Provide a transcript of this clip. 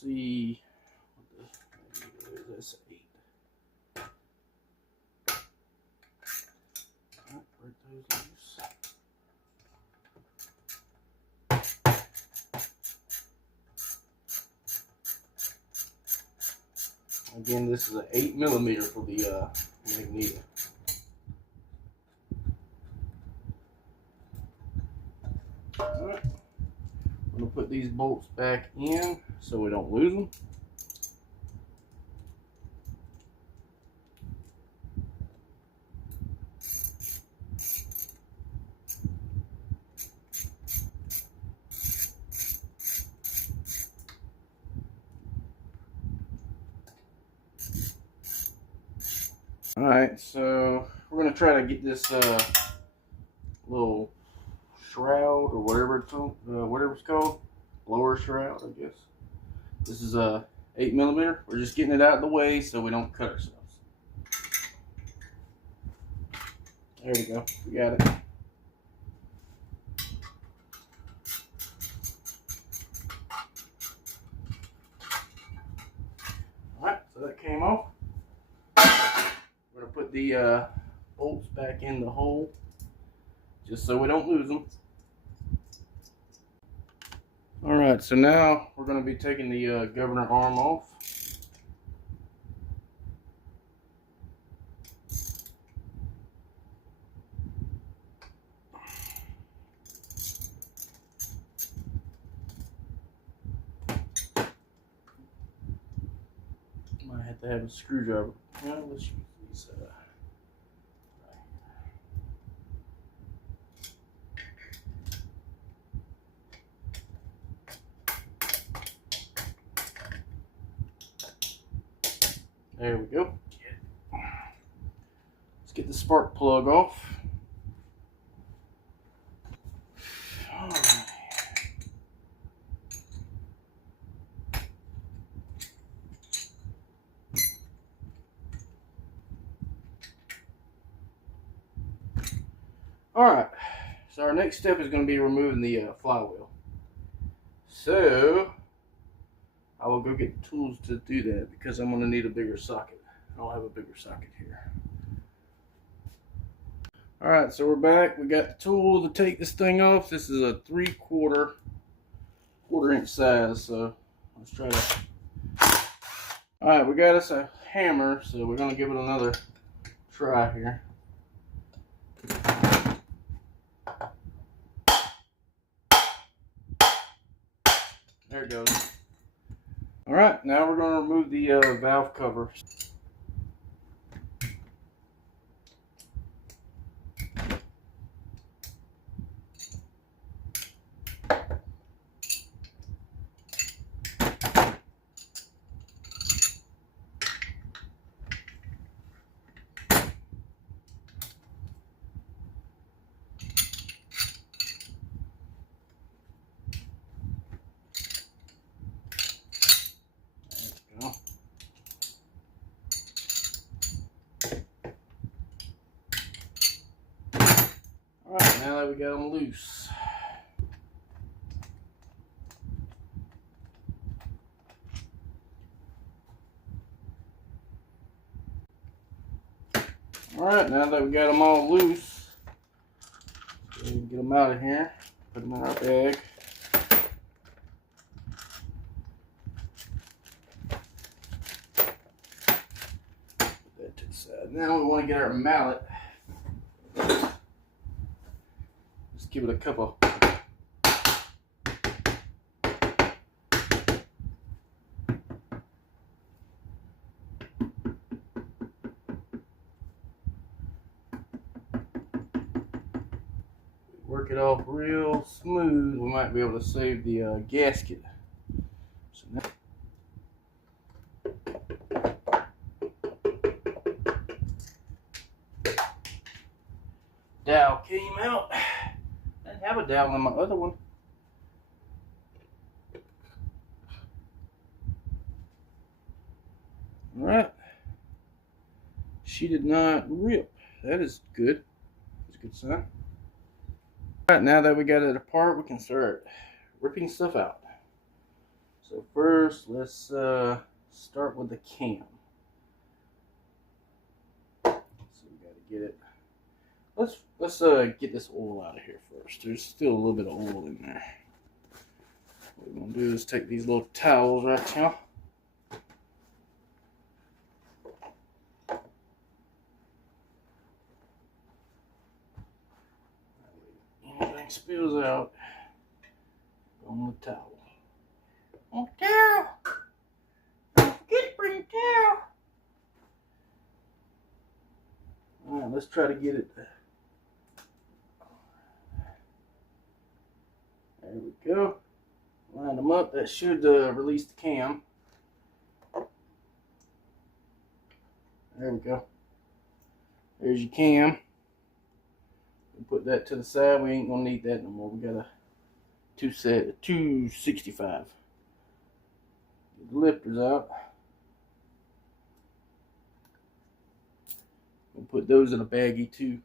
see. That's 8. Right, break those loose. Again, this is an 8mm for the magneto. Alright, I'm going to put these bolts back in so we don't lose them. Alright, so we're going to try to get this little shroud or whatever it's called, lower shroud, I guess. This is a 8mm. We're just getting it out of the way so we don't cut ourselves. There we go. We got it. Alright, so that came off. We're going to put the bolts back in the hole just so we don't lose them. Alright, so now we're going to be taking the governor arm off. Might have to have a screwdriver. Well, let's use these. There we go. Let's get the spark plug off. Alright, so our next step is going to be removing the flywheel. So, I will go get the tools to do that because I'm going to need a bigger socket. I don't have a bigger socket here. Alright, so we're back. We got the tool to take this thing off. This is a 3/4 inch size, so let's try to... Alright, we got us a hammer, so we're going to give it another try here. There it goes. Alright, now we're going to remove the valve cover. Alright, now that we got them loose. Alright, now that we got them all loose, we can get them out of here, put them in our bag. Put that to the side. Now we want to get our mallet. Give it a couple. Work it off real smooth. We might be able to save the gasket. So now dowel came out. I didn't have a dowel on my other one. Alright. She did not rip. That is good. That's a good sign. Alright, now that we got it apart, we can start ripping stuff out. So first, let's start with the cam. So we got to get it. Let's get this oil out of here first. There's still a little bit of oil in there. What we're gonna do is take these little towels right now. Anything spills out on the towel. On the towel. Don't forget to bring the towel. All right, let's try to get it. There we go. Line them up. That should release the cam. There we go. There's your cam. Put that to the side. We ain't gonna need that no more. We got a 265. Get the lifters out. We'll put those in a baggie too.